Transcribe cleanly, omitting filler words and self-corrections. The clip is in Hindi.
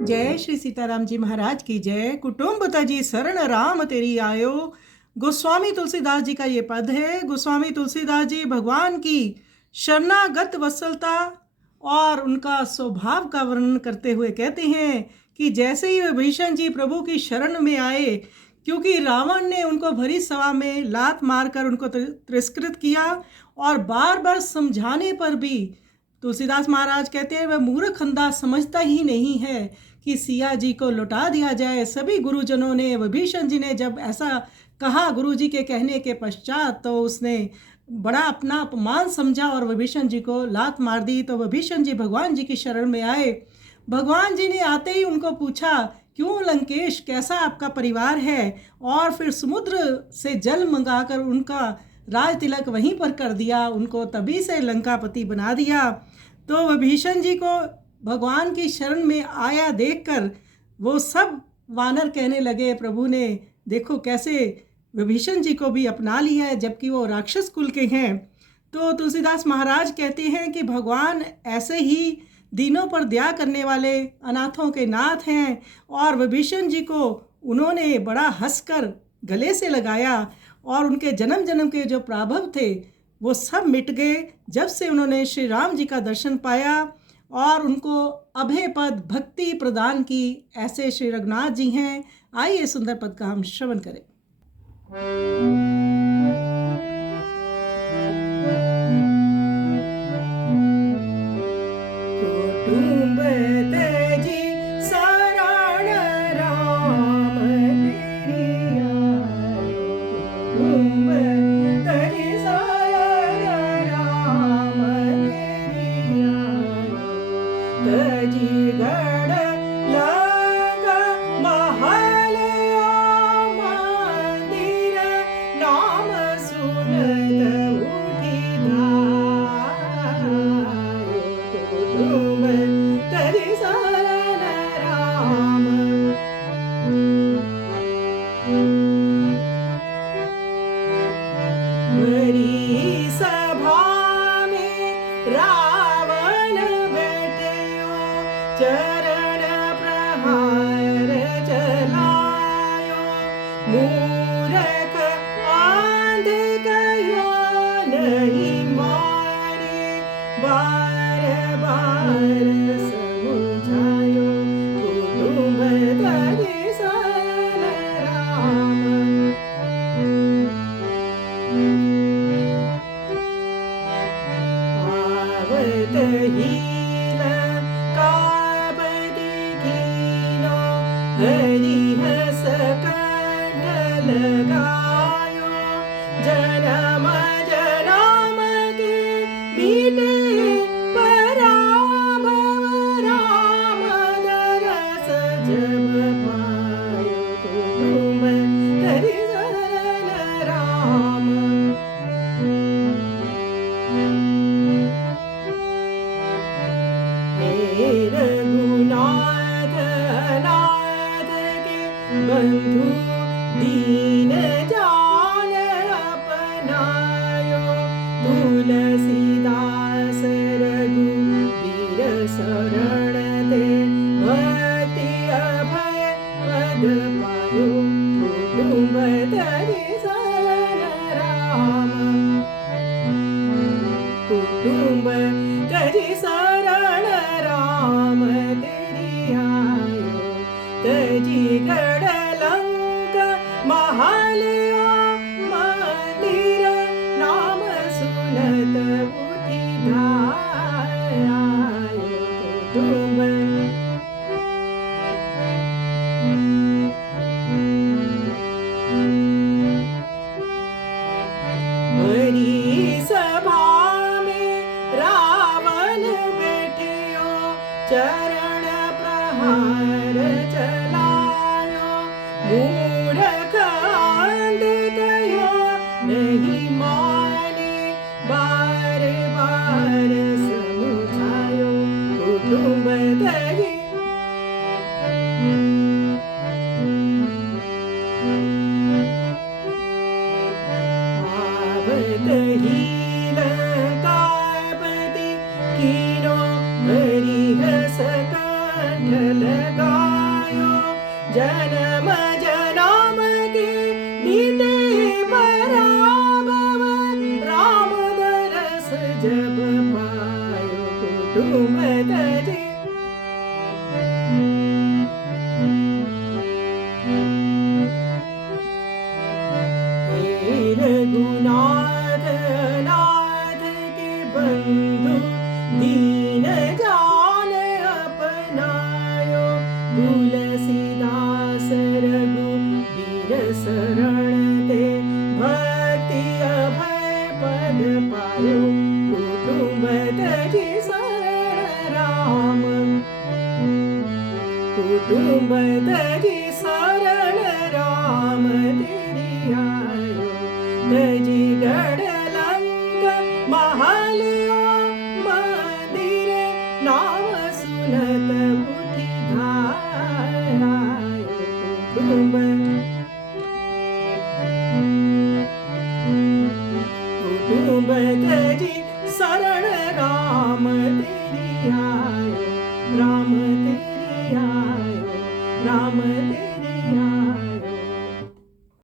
जय श्री सीताराम जी महाराज की जय। कुटुंब तजी शरण राम तेरी आयो। गोस्वामी तुलसीदास जी का ये पद है। गोस्वामी तुलसीदास जी भगवान की शरणागत वत्सलता और उनका स्वभाव का वर्णन करते हुए कहते हैं कि जैसे ही विभीषण जी प्रभु की शरण में आए, क्योंकि रावण ने उनको भरी सभा में लात मारकर उनको तिरस्कृत किया और बार बार समझाने पर भी तुलसीदास महाराज कहते हैं वह मूर्ख अंदाज समझता ही नहीं है कि सिया जी को लौटा दिया जाए। सभी गुरुजनों ने, विभीषण जी ने जब ऐसा कहा गुरु जी के कहने के पश्चात, तो उसने बड़ा अपना अपमान समझा और विभीषण जी को लात मार दी। तो विभीषण जी भगवान जी की शरण में आए। भगवान जी ने आते ही उनको पूछा, क्यों लंकेश, कैसा आपका परिवार है? और फिर समुद्र से जल मंगाकर उनका राज तिलक वहीं पर कर दिया, उनको तभी से लंकापति बना दिया। तो विभीषण जी को भगवान की शरण में आया देखकर वो सब वानर कहने लगे, प्रभु ने देखो कैसे विभीषण जी को भी अपना लिया है, जबकि वो राक्षस कुल के हैं। तो तुलसीदास महाराज कहते हैं कि भगवान ऐसे ही दीनों पर दया करने वाले अनाथों के नाथ हैं। और विभीषण जी को उन्होंने बड़ा हंसकर गले से लगाया और उनके जन्म जन्म के जो प्राभव थे वो सब मिट गए जब से उन्होंने श्री राम जी का दर्शन पाया और उनको अभय पद भक्ति प्रदान की। ऐसे श्री रघुनाथ जी हैं। आइए सुंदर पद का हम श्रवण करें। कुटुंब तजी शरण राम तेरी आयो। कुटुंब तजी शरण राम तेरी आयो। तजी गढ़ लंका महल मंदिर, नाम सुनत उठी धायो। कुटुंब तजी शरण राम। भरी सभा में रावण बैठयो, चरण प्रहार चलायो। मूर्ख आंध कहो नहीं मारे, बार बार समझायो। कुटुंब तजी शरण राम। आवत हील कापति कीनो, हरिहस कंठ लगायो। जन्म जन्म के बीते पराभव, राम दरस जब पायो। कुटुंब तजी शरण राम। हे रघुनाथ अनाथ के बंधु, दीन जान अपनायो। तुलसीदास रघुबीर शरण ते, भक्ति अभय पद पायो। कुटुंब तजी शरण राम। कुटुंब तजी शरण राम तेरी आयो। तजी गढ़ लंका महल मंदिर, नाम सुनत उठी धायो। कुटुंब भरी सभा में रावण बैठयो, चरण प्रहार चलायो। मूर्ख आंध कहो नहीं माने, बार बार समझायो। कुटुंब तजी आवत हील कापति कीनो, हरिहस कंठ लगायो। जन्म जन्म के बीते पराभव, राम दरस जब पायो कुटुंब तजी। रघुनाथ नाथ के बंधु दीन जान अपनायो, तुलसीदास रघुबीर शरण ते भक्ति अभय पद पायो, कुटुंब तजी शरण राम, कुटुंब तजी शरण राम तेरी आयो, तजी गढ़ लंक महलिया मंदिर, नाम सुनत उठी धारा, कुटुंब कुटुंब तजी शरण राम तेरी आयो, राम तेरी आयो, राम